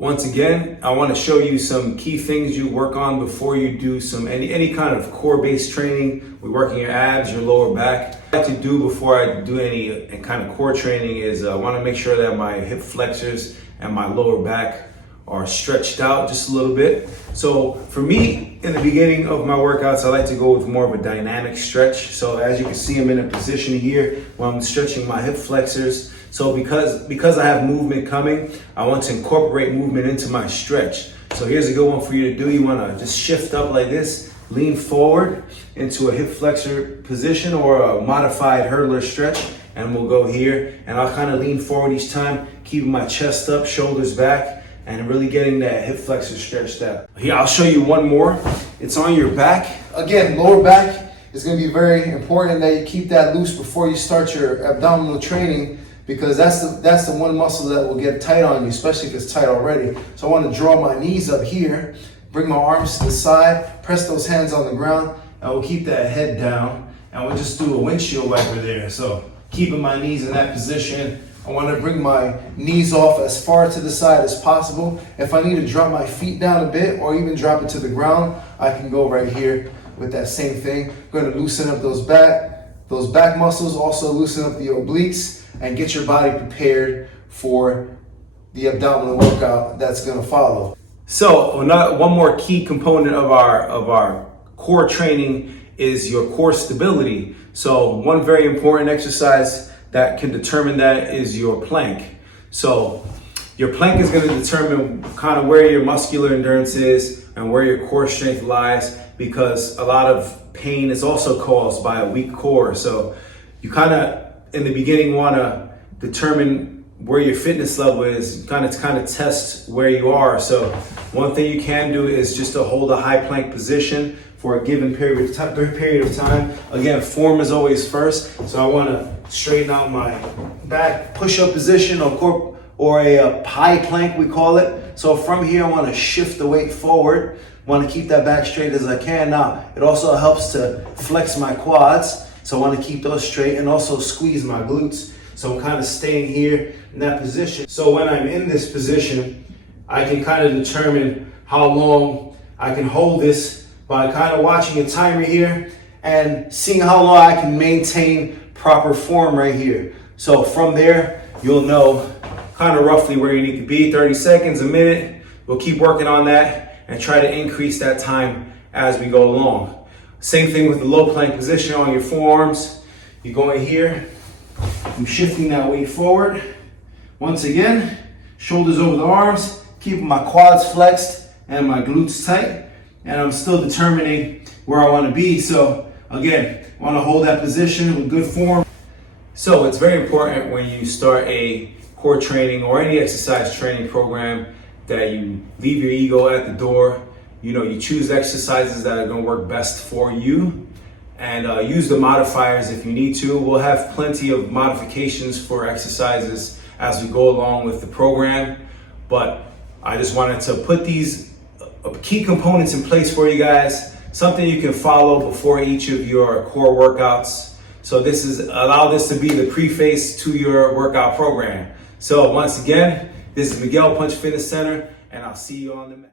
once again, I want to show you some key things you work on before you do any kind of core-based training. We're working your abs, your lower back. What I like to do before I do any kind of core training is I want to make sure that my hip flexors and my lower back are stretched out just a little bit. So for me, in the beginning of my workouts, I like to go with more of a dynamic stretch. So as you can see, I'm in a position here where I'm stretching my hip flexors. So because I have movement coming, I want to incorporate movement into my stretch. So here's a good one for you to do. You want to just shift up like this, lean forward into a hip flexor position or a modified hurdler stretch. And we'll go here, and I'll kind of lean forward each time, keeping my chest up, shoulders back, and really getting that hip flexor stretched out. Here, I'll show you one more. It's on your back. Again, lower back is going to be very important that you keep that loose before you start your abdominal training, because that's the one muscle that will get tight on you, especially if it's tight already. So I want to draw my knees up here, bring my arms to the side, press those hands on the ground, and we'll keep that head down, and we'll just do a windshield wiper there. So keeping my knees in that position. I want to bring my knees off as far to the side as possible. If I need to drop my feet down a bit or even drop it to the ground, I can go right here with that same thing. I'm going to loosen up those back muscles, also loosen up the obliques, and get your body prepared for the abdominal workout that's going to follow. So one more key component of our core training is your core stability. So one very important exercise that can determine that is your plank. So your plank is going to determine kind of where your muscular endurance is and where your core strength lies, because a lot of pain is also caused by a weak core. So you kind of, in the beginning, want to determine where your fitness level is, kind of test where you are. So one thing you can do is just to hold a high plank position for a given period of time. Again, form is always first. So I want to straighten out my back push-up position or a high plank, we call it. So from here, I want to shift the weight forward. Want to keep that back straight as I can. Now, it also helps to flex my quads. So I want to keep those straight and also squeeze my glutes. So I'm kind of staying here in that position. So when I'm in this position, I can kind of determine how long I can hold this by kind of watching a timer here and seeing how long I can maintain proper form right here. So from there, you'll know kind of roughly where you need to be. 30 seconds, a minute. We'll keep working on that and try to increase that time as we go along. Same thing with the low plank position on your forearms. You go in here, I'm shifting that weight forward. Once again, shoulders over the arms, keeping my quads flexed and my glutes tight. And I'm still determining where I want to be. So again, I want to hold that position with good form. So it's very important when you start a core training or any exercise training program that you leave your ego at the door. You choose exercises that are going to work best for you, and use the modifiers if you need to. We'll have plenty of modifications for exercises as we go along with the program. But I just wanted to put these key components in place for you guys, something you can follow before each of your core workouts. So allow this to be the preface to your workout program. So once again, this is Miguel, Punch Fitness Center, and I'll see you on the mat.